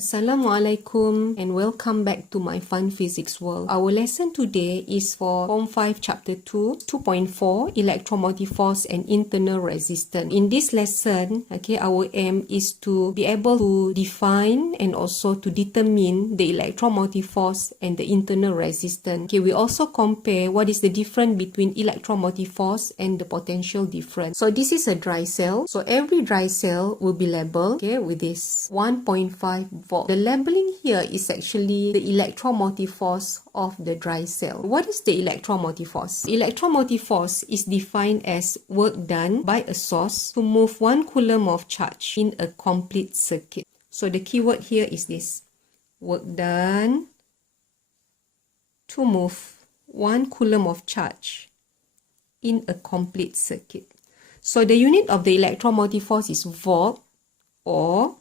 Assalamualaikum and welcome back to my fun physics world. Our lesson today is for Form 5 Chapter 2, 2.4 Electromotive Force and Internal Resistance. In this lesson, our aim is to be able to define and also to determine the electromotive force and the internal resistance. We also compare what is the difference between electromotive force and the potential difference. So this is a dry cell. So every dry cell will be labeled with this 1.5 volt. The labeling here is actually the electromotive force of the dry cell. What is the electromotive force? Electromotive force is defined as work done by a source to move 1 coulomb of charge in a complete circuit. So the keyword here is this: work done to move 1 coulomb of charge in a complete circuit. So the unit of the electromotive force is volt or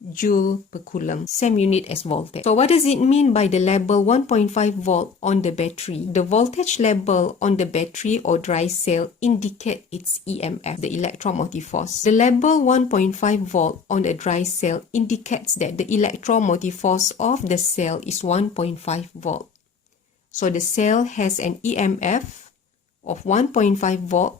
joule per coulomb, same unit as voltage. So what does it mean by the label 1.5 volt on the battery? The voltage level on the battery or dry cell indicate its EMF, the electromotive force. The label 1.5 volt on the dry cell indicates that the electromotive force of the cell is 1.5 volt. So the cell has an EMF of 1.5 volt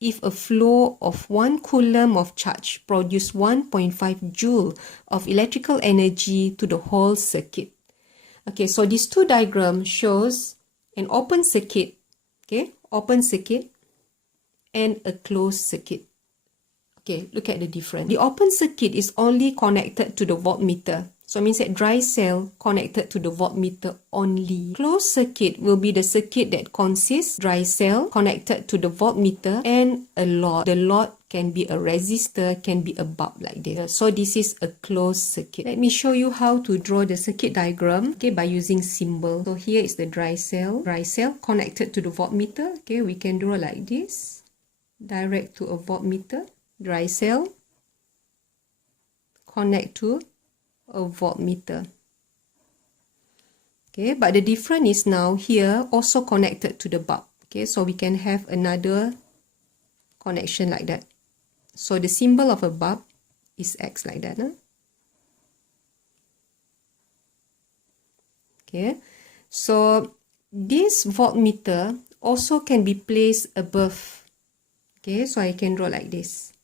if a flow of 1 coulomb of charge produce 1.5 joule of electrical energy to the whole circuit. Okay, so these two diagrams shows an open circuit, open circuit and a closed circuit. Okay, look at the difference. The open circuit is only connected to the voltmeter. So it means that dry cell connected to the voltmeter only. Closed circuit will be the circuit that consists dry cell connected to the voltmeter and a load. The load can be a resistor, can be a bulb like this. So this is a closed circuit. Let me show you how to draw the circuit diagram by using symbol. So here is the dry cell connected to the voltmeter. We can draw like this, direct to a voltmeter. Dry cell connect to a voltmeter. But the difference is now here also connected to the bulb. So we can have another connection like that. So the symbol of a bulb is X like that. So this voltmeter also can be placed above. So I can draw like this.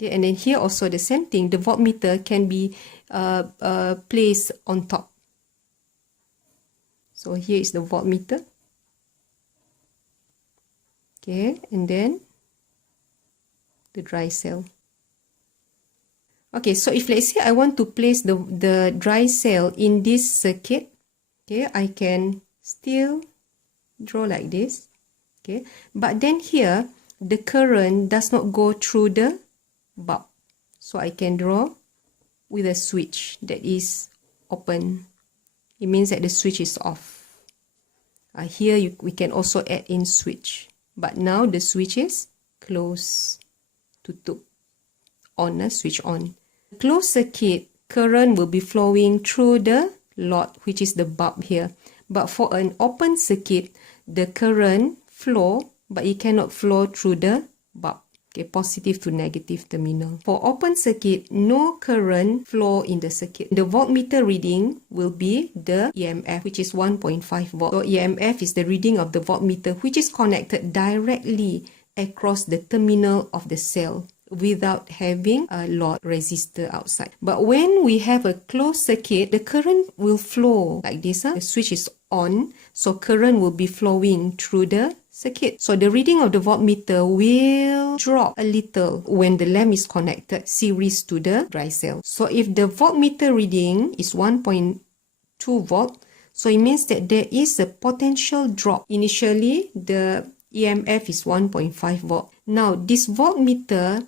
And then here also the same thing, the voltmeter can be placed on top. So here is the voltmeter. And then the dry cell. So if let's say I want to place the dry cell in this circuit, I can still draw like this. But then here, the current does not go through the bulb. So I can draw with a switch that is open. It means that the switch is off. Here we can also add in switch. But now the switch is closed. Tutup. On, switch on. Closed circuit, current will be flowing through the load, which is the bulb here. But for an open circuit, the current flow, but it cannot flow through the bulb. Positive to negative terminal. For open circuit, no current flow in the circuit. The voltmeter reading will be the EMF, which is 1.5 volt. So EMF is the reading of the voltmeter, which is connected directly across the terminal of the cell without having a load resistor outside. But when we have a closed circuit, the current will flow like this. The switch is on, so current will be flowing through the circuit. So the reading of the voltmeter will drop a little when the lamp is connected series to the dry cell. So if the voltmeter reading is 1.2 volt, so it means that there is a potential drop. Initially, the EMF is 1.5 volt. Now, this voltmeter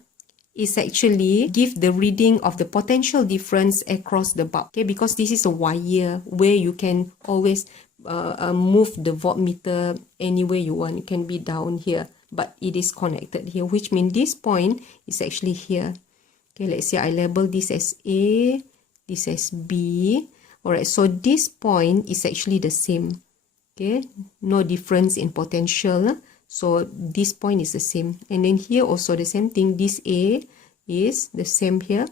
is actually give the reading of the potential difference across the bulb. Because this is a wire where you can always move the voltmeter anywhere you want. It can be down here, but it is connected here, which means this point is actually here. Let's say I label this as A, this as B. Alright, so this point is actually the same. No difference in potential. So this point is the same. And then here also the same thing. This A is the same here.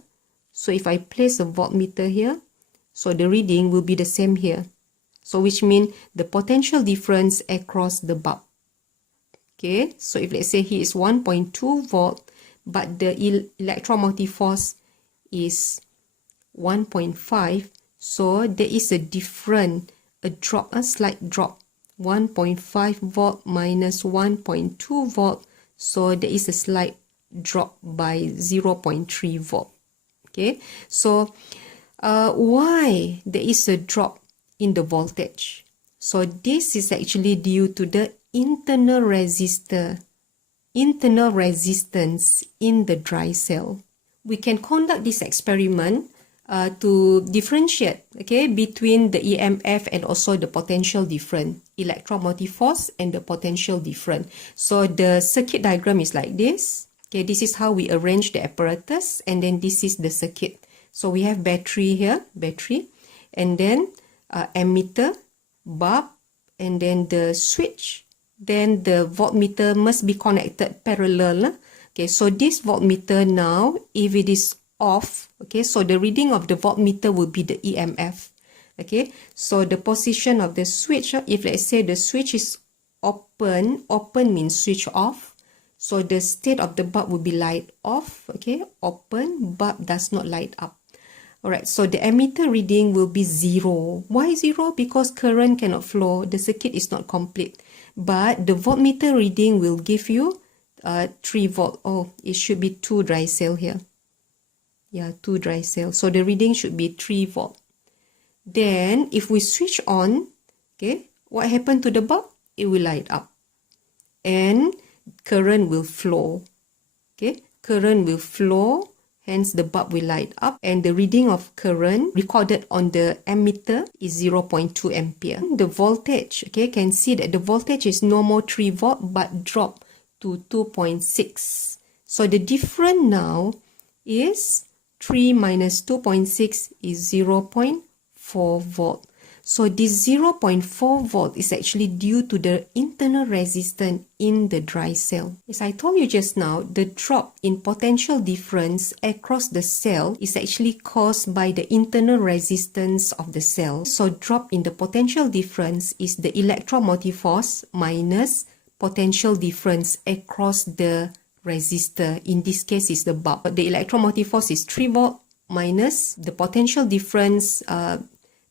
So if I place a voltmeter here, so the reading will be the same here. So which means the potential difference across the bulb. Okay, so if let's say here is 1.2 volt, but the electromotive force is 1.5, so there is a different, a slight drop. 1.5 volt minus 1.2 volt, so there is a slight drop by 0.3 volt. Okay, so why there is a drop in the voltage? So this is actually due to the internal resistance in the dry cell. We can conduct this experiment to differentiate, okay, between the EMF and also the potential difference, electromotive force and the potential difference. So the circuit diagram is like this. Okay, this is how we arrange the apparatus, and then this is the circuit. So we have battery here, and then ammeter, bulb, and then the switch. Then the voltmeter must be connected parallel. Okay, so this voltmeter now, if it is off, okay, so the reading of the voltmeter will be the EMF. Okay, so the position of the switch, if let's say the switch is open means switch off. So the state of the bulb will be light off, okay, open, bulb does not light up. Alright, so the ammeter reading will be 0. Why 0? Because current cannot flow, the circuit is not complete. But the voltmeter reading will give you 3 volt. Oh, it should be 2 dry cell here. Yeah, 2 dry cell. So the reading should be 3 volt. Then, if we switch on, okay, what happened to the bulb? It will light up. And current will flow. Okay, current will flow. Hence, the bulb will light up, and the reading of current recorded on the ammeter is 0.2 ampere. The voltage, okay, can see that the voltage is no more 3 volt but drop to 2.6. So the difference now is 3 minus 2.6 is 0.4 volt. So this 0.4 volt is actually due to the internal resistance in the dry cell. As I told you just now, the drop in potential difference across the cell is actually caused by the internal resistance of the cell. So drop in the potential difference is the electromotive force minus potential difference across the resistor. In this case is the bulb. The electromotive force is 3 volt minus the potential difference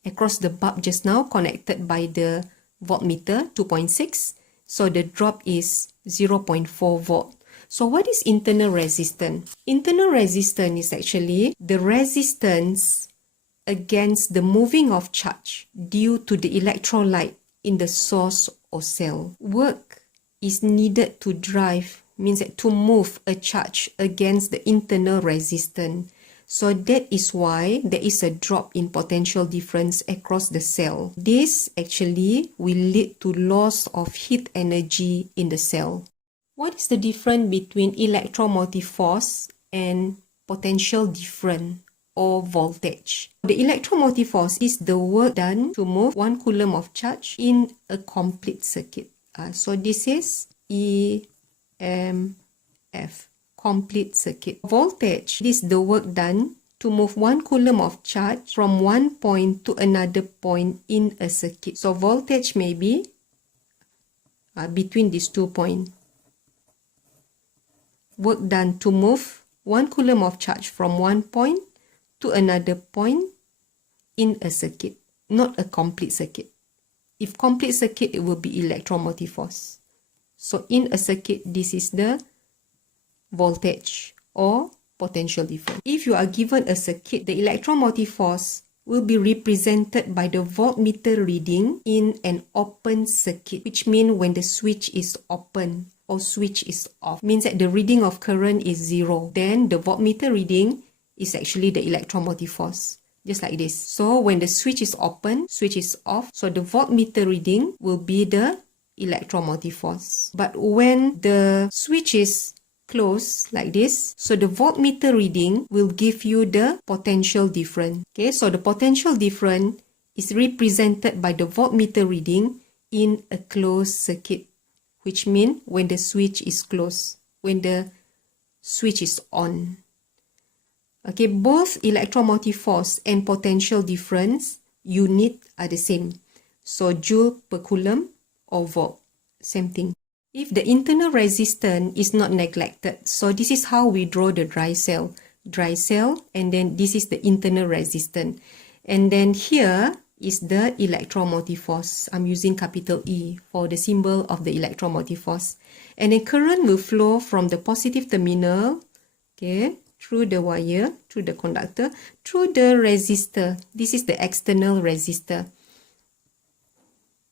across the bulb just now connected by the voltmeter 2.6. So the drop is 0.4 volt. So what is internal resistance? Internal resistance is actually the resistance against the moving of charge due to the electrolyte in the source or cell. Work is needed to drive, means that to move a charge against the internal resistance. So that is why there is a drop in potential difference across the cell. This actually will lead to loss of heat energy in the cell. What is the difference between electromotive force and potential difference or voltage? The electromotive force is the work done to move 1 coulomb of charge in a complete circuit. So this is EMF. Complete circuit. Voltage, this is the work done to move 1 coulomb of charge from one point to another point in a circuit. So voltage may be between these 2 points. Work done to move 1 coulomb of charge from one point to another point in a circuit, not a complete circuit. If complete circuit, it will be electromotive force. So in a circuit, this is the voltage or potential difference. If you are given a circuit, the electromotive force will be represented by the voltmeter reading in an open circuit, which means when the switch is open or switch is off, means that the reading of current is 0. Then the voltmeter reading is actually the electromotive force, just like this. So when the switch is open, switch is off, so the voltmeter reading will be the electromotive force. But when the switch is close like this, so the voltmeter reading will give you the potential difference. Okay, so the potential difference is represented by the voltmeter reading in a closed circuit, which means when the switch is closed, when the switch is on. Okay, both electromotive force and potential difference unit are the same. So joule per coulomb or volt, same thing. If the internal resistance is not neglected, so this is how we draw the dry cell. Dry cell, and then this is the internal resistance. And then here is the electromotive force. I'm using capital E for the symbol of the electromotive force. And then current will flow from the positive terminal, okay, through the wire, through the conductor, through the resistor. This is the external resistor.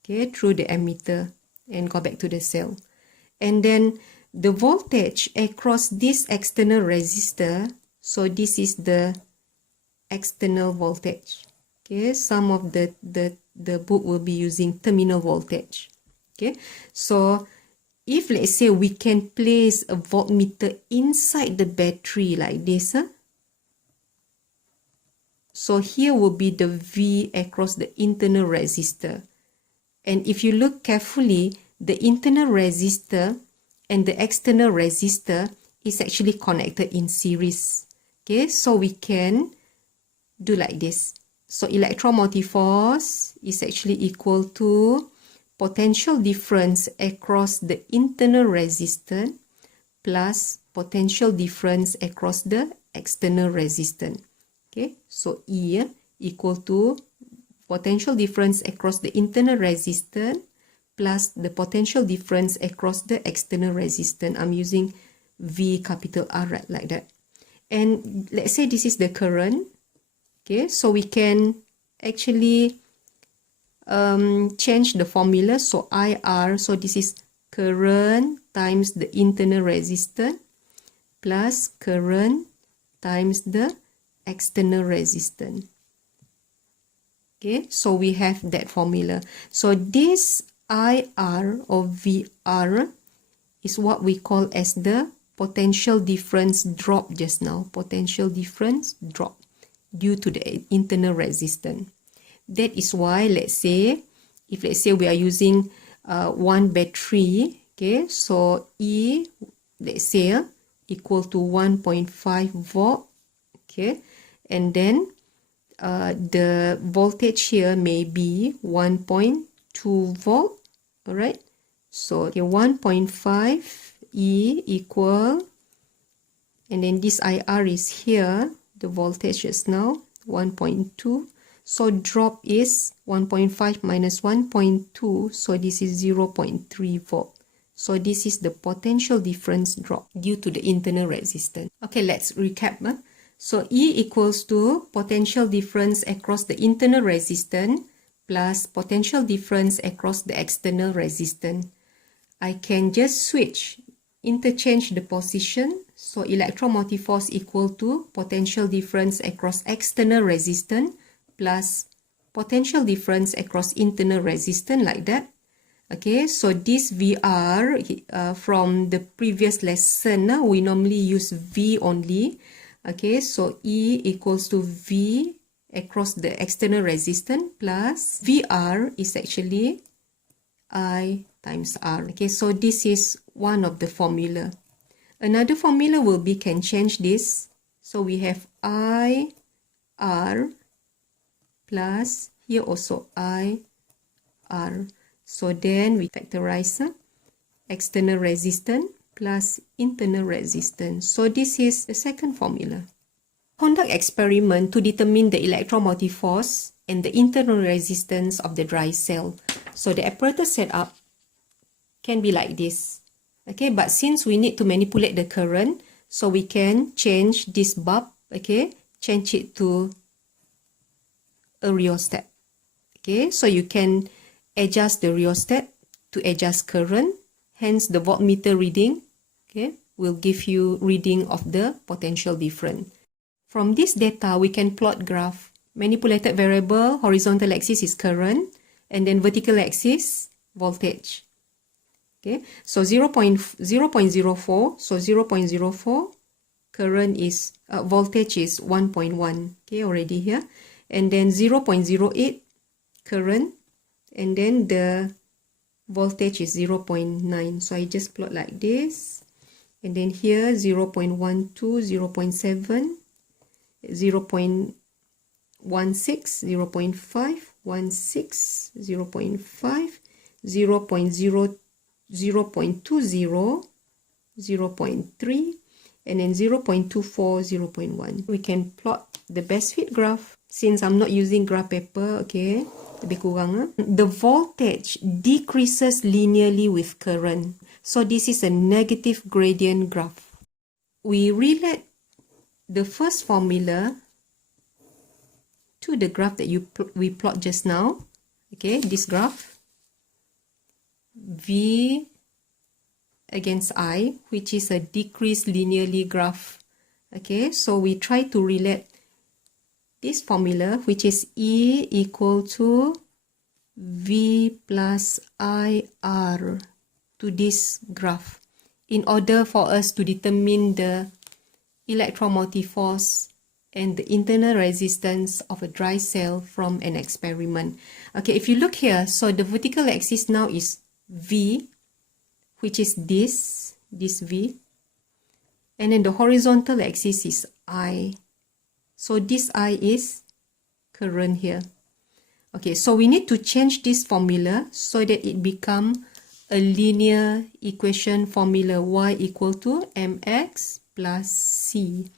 Okay, through the ammeter and go back to the cell. And then the voltage across this external resistor, so this is the external voltage. Okay, some of the book will be using terminal voltage. Okay, so if let's say we can place a voltmeter inside the battery like this, so here will be the V across the internal resistor. And if you look carefully, the internal resistor and the external resistor is actually connected in series. Okay, so we can do like this. So electromotive force is actually equal to potential difference across the internal resistance plus potential difference across the external resistance. Okay, so E equal to potential difference across the internal resistance plus the potential difference across the external resistance. I'm using V capital R right, like that. And let's say this is the current. Okay, so we can actually change the formula. So IR, so this is current times the internal resistance plus current times the external resistance. Okay, so we have that formula. So this IR or VR is what we call as the potential difference drop just now. Potential difference drop due to the internal resistance. That is why, let's say, if let's say we are using one battery, okay, so E, let's say, equal to 1.5 volt, okay, and then the voltage here may be 1.2 volt, all right, so okay, 1.5 E equal, and then this IR is here, the voltage is now 1.2, so drop is 1.5 minus 1.2, so this is 0.3 volt. So this is the potential difference drop due to the internal resistance. Okay, let's recap. So E equals to potential difference across the internal resistance plus potential difference across the external resistance. I can just switch, interchange the position. So electromotive force equal to potential difference across external resistance plus potential difference across internal resistance, like that. Okay, so this VR from the previous lesson, we normally use V only. Okay, so E equals to V across the external resistance plus VR is actually I times R. Okay, so this is one of the formula. Another formula will be, can change this. So we have I R plus here also I R. So then we factorize external resistance plus internal resistance. So this is the second formula. Conduct experiment to determine the electromotive force and the internal resistance of the dry cell. So the apparatus setup can be like this. Okay, but since we need to manipulate the current, so we can change this bulb, okay, change it to a rheostat. Okay, so you can adjust the rheostat to adjust current, hence the voltmeter reading, okay, will give you reading of the potential difference. From this data, we can plot graph. Manipulated variable, horizontal axis is current, and then vertical axis, voltage. Okay, so 0.04, so 0.04, current is, voltage is 1.1, okay, already here. And then 0.08, current, and then the voltage is 0.9. So I just plot like this. And then here 0.12, 0.7, 0.16, 0.5, 16, 0.5, 0.0, 0.20, 0.3, and then 0.24, 0.1. We can plot the best fit graph. Since I'm not using graph paper, okay, lebih kurang. The voltage decreases linearly with current. So this is a negative gradient graph. We relate the first formula to the graph that we plot just now. Okay, this graph. V against I, which is a decreased linearly graph. Okay, so we try to relate this formula, which is E equal to V plus IR, to this graph in order for us to determine the electromotive force and the internal resistance of a dry cell from an experiment. Okay, if you look here, so the vertical axis now is V, which is this V, and then the horizontal axis is I. So this I is current here. Okay, so we need to change this formula so that it become a linear equation formula, y equal to mx plus c,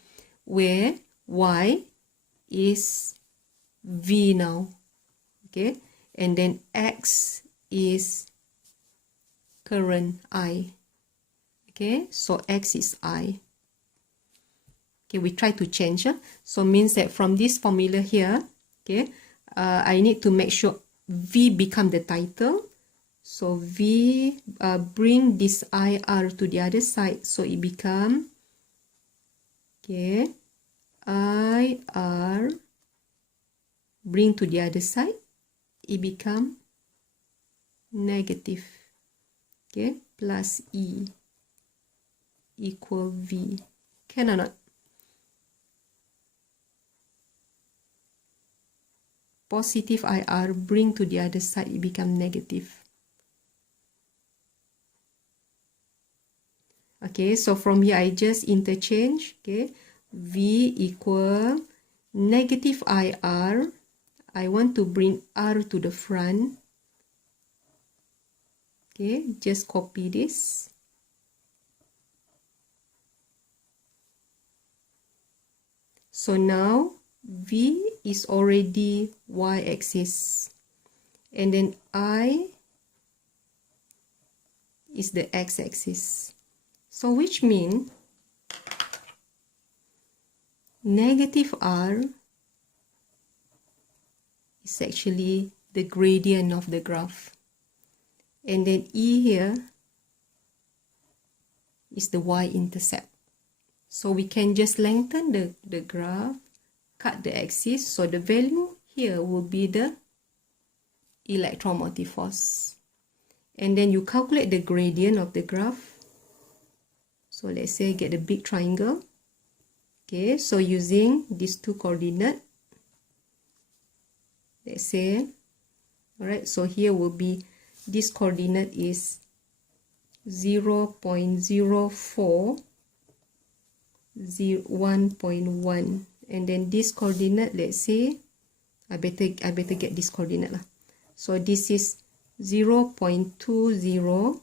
where y is V now. Okay, and then x is current I. Okay, so x is I. Okay, we try to change. So means that from this formula here, okay, I need to make sure V become the title. So V, bring this IR to the other side. So it become, okay, IR, bring to the other side. It become negative. Okay, plus E equal V. Can or not? Positive IR, bring to the other side, it become negative. Okay, so from here I just interchange. Okay, V equal negative IR. I want to bring R to the front. Okay, just copy this. So now V is already y-axis, and then I is the x-axis. So which means negative R is actually the gradient of the graph, and then E here is the y-intercept. So we can just lengthen the graph, cut the axis, so the value here will be the electromotive force. And then you calculate the gradient of the graph. So let's say get a big triangle. Okay, so using these two coordinates, let's say, alright, so here will be, this coordinate is 0.04, 1.1, and then this coordinate, let's say, I better get this coordinate lah. So this is 0.20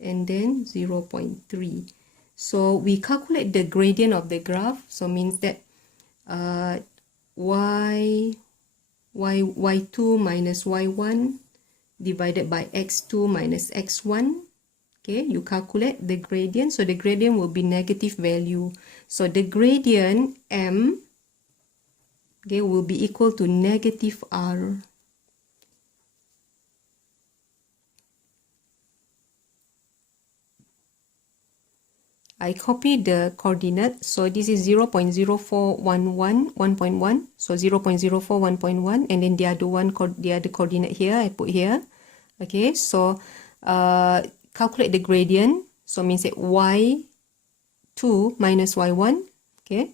and then 0.3. So we calculate the gradient of the graph. So means that y2 minus y1 divided by x2 minus x1. Okay, you calculate the gradient. So the gradient will be negative value. So the gradient m, okay, will be equal to negative r. I copy the coordinate. So this is 0.0411, 1.1. So 0.04, 1.1, and then the other coordinate here I put here. Okay, so calculate the gradient. So means that y2 minus y1, okay,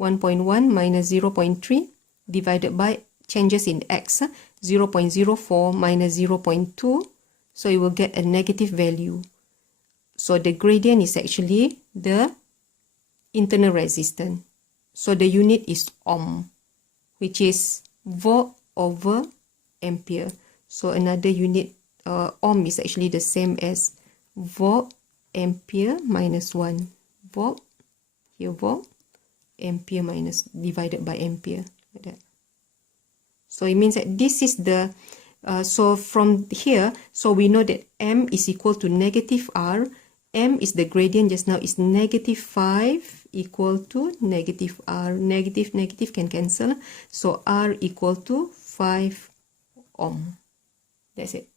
1.1 minus 0.3 divided by changes in x, 0.04 minus 0.2. So you will get a negative value. So the gradient is actually the internal resistance. So the unit is ohm, which is volt over ampere. So another unit, ohm is actually the same as volt ampere minus 1. Volt, here volt, ampere minus divided by ampere, like that. So it means that this is the, so from here, so we know that M is equal to negative R. M is the gradient just now, is negative 5 equal to negative R. Negative, negative can cancel. So R equal to 5 ohm. That's it.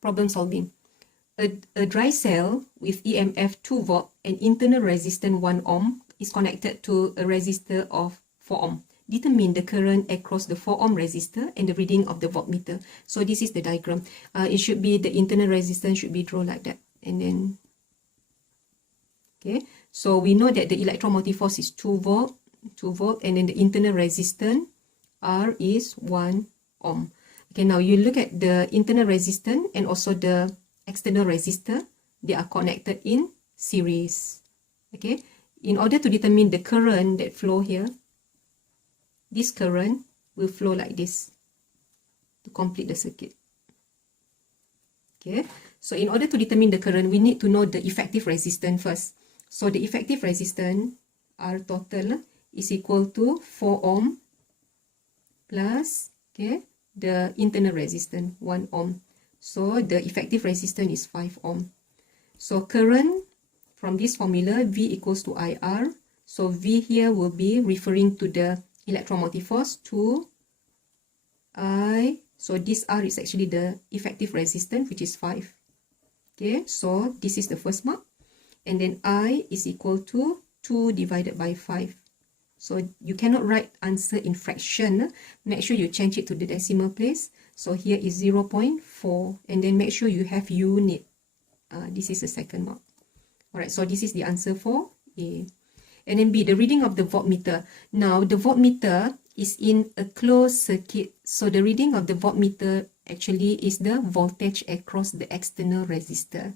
Problem solving. A dry cell with EMF 2 volt and internal resistance 1 ohm is connected to a resistor of 4 ohm. Determine the current across the 4 ohm resistor and the reading of the voltmeter. So this is the diagram. It should be, the internal resistance should be drawn like that. And then, okay, so we know that the electromotive force is 2 volt, and then the internal resistance R is 1 ohm. Okay, now you look at the internal resistance and also the external resistor. They are connected in series. Okay, in order to determine the current that flow here, this current will flow like this to complete the circuit. Okay, so in order to determine the current, we need to know the effective resistance first. So the effective resistance R total is equal to 4 ohm plus, okay, the internal resistance 1 ohm. So the effective resistance is 5 ohm. So current from this formula, V equals to IR. So V here will be referring to the electromotive force, 2 I. So this R is actually the effective resistance, which is 5. Okay, so this is the first mark. And then I is equal to 2 divided by 5. So you cannot write answer in fraction. Make sure you change it to the decimal place. So here is 0.4. And then make sure you have unit. This is the second mark. Alright, so this is the answer for A. And then B, the reading of the voltmeter. Now, the voltmeter is in a closed circuit. So the reading of the voltmeter actually is the voltage across the external resistor.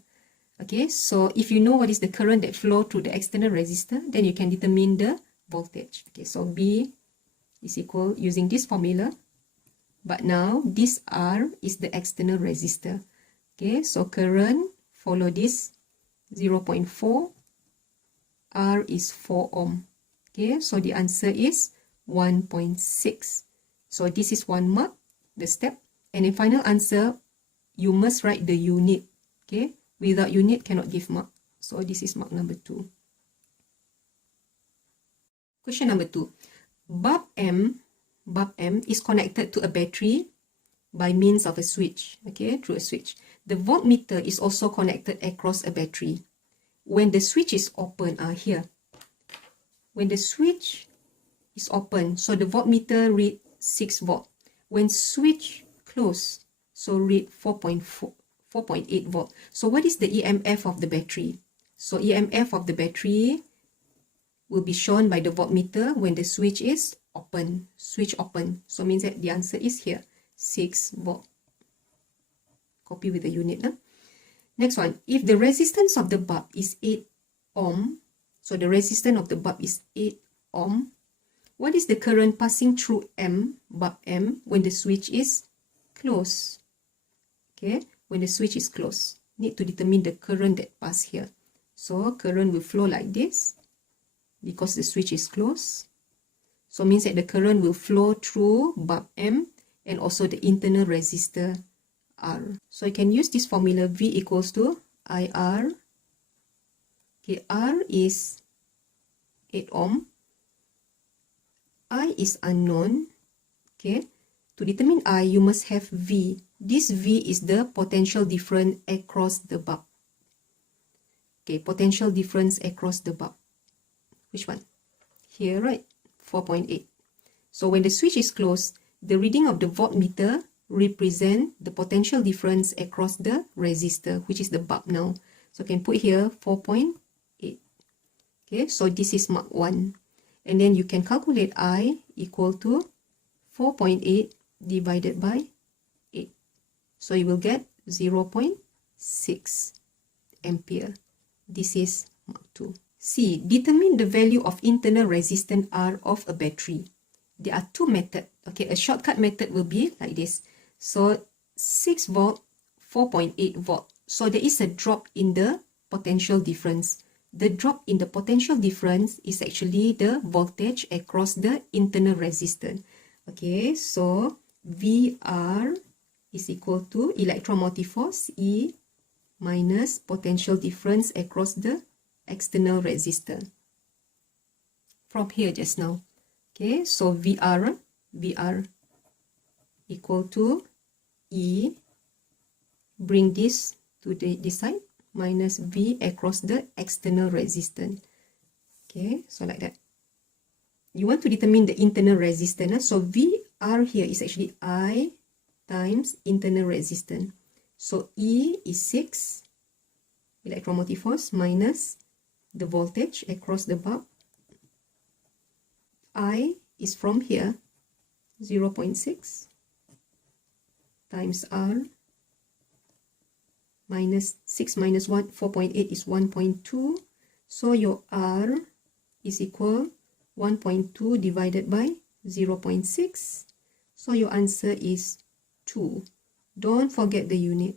Okay, so if you know what is the current that flow through the external resistor, then you can determine the voltage. Okay, so B is equal using this formula. But now this R is the external resistor. Okay, so current follow this 0.4. R is 4 ohm. Okay, so the answer is 1.6. So this is one mark, the step. And the final answer, you must write the unit. Okay, without unit cannot give mark. So this is mark number 2. Question number 2. Bulb M is connected to a battery by means of a switch, okay, through a switch. The voltmeter is also connected across a battery. When the switch is open, here. When the switch is open, so the voltmeter read 6 volt. When switch closed, so read 4.8 volt. So what is the EMF of the battery? So EMF of the battery will be shown by the voltmeter when the switch is open. Switch open. So means that the answer is here, 6 volt. Copy with the unit. Next one, if the resistance of the bulb is 8 ohm, so the resistance of the bulb is 8 ohm, what is the current passing through bulb M, when the switch is closed? Okay, when the switch is closed, need to determine the current that pass here. So current will flow like this because the switch is closed. So means that the current will flow through bulb M and also the internal resistor R. So you can use this formula, V equals to IR. Okay, R is 8 ohm. I is unknown. Okay, to determine I, you must have V. This V is the potential difference across the bulb. Okay, potential difference across the bulb. Which one? Here, right? 4.8. So when the switch is closed, the reading of the voltmeter represent the potential difference across the resistor, which is the bulb now. So I can put here 4.8. Okay, so this is mark 1. And then you can calculate I equal to 4.8 divided by 8. So you will get 0.6 ampere. This is mark 2. C. Determine the value of internal resistance R of a battery. There are 2 methods. Okay, a shortcut method will be like this. So 6 volt, 4.8 volt. So there is a drop in the potential difference. The drop in the potential difference is actually the voltage across the internal resistance. Okay, so VR is equal to electromotive force E minus potential difference across the external resistor. From here just now. Okay, so VR equal to E, bring this to this side, minus V across the external resistance. Okay, so like that. You want to determine the internal resistance. So VR here is actually I times internal resistance. So E is 6 electromotive force minus the voltage across the bulb. I is from here 0.6 times R minus 6 minus 1, 4.8 is 1.2. So your R is equal 1.2 divided by 0.6. So your answer is 2. Don't forget the unit.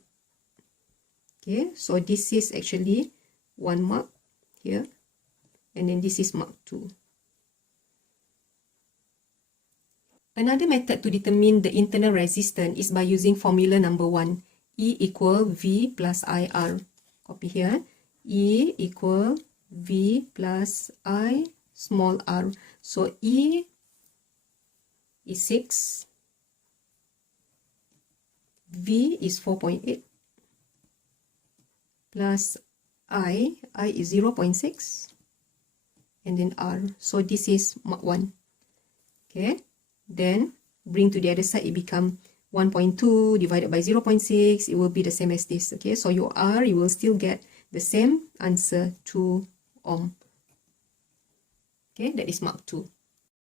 Okay, so this is actually 1 mark here. And then this is mark 2. Another method to determine the internal resistance is by using formula number 1. E equal V plus IR. Copy here. E equal V plus I small r. So E is 6. V is 4.8. Plus I is 0.6. And then R. So this is mark 1. Okay. Then bring to the other side, it become 1.2 divided by 0.6. It will be the same as this. Okay, so your R, you will still get the same answer, 2 ohm. Okay, that is mark 2.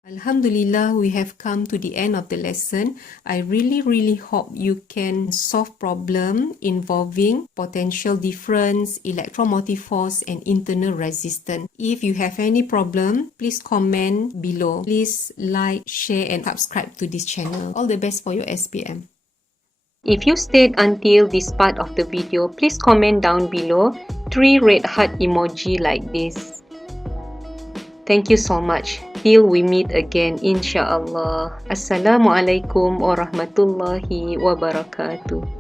Alhamdulillah, we have come to the end of the lesson. I really hope you can solve problem involving potential difference, electromotive force and internal resistance. If you have any problem, please comment below. Please like, share and subscribe to this channel. All the best for your SPM. If you stayed until this part of the video, please comment down below 3 red heart emoji like this. Thank you so much. Till we meet again, inshallah. Assalamualaikum warahmatullahi wabarakatuh.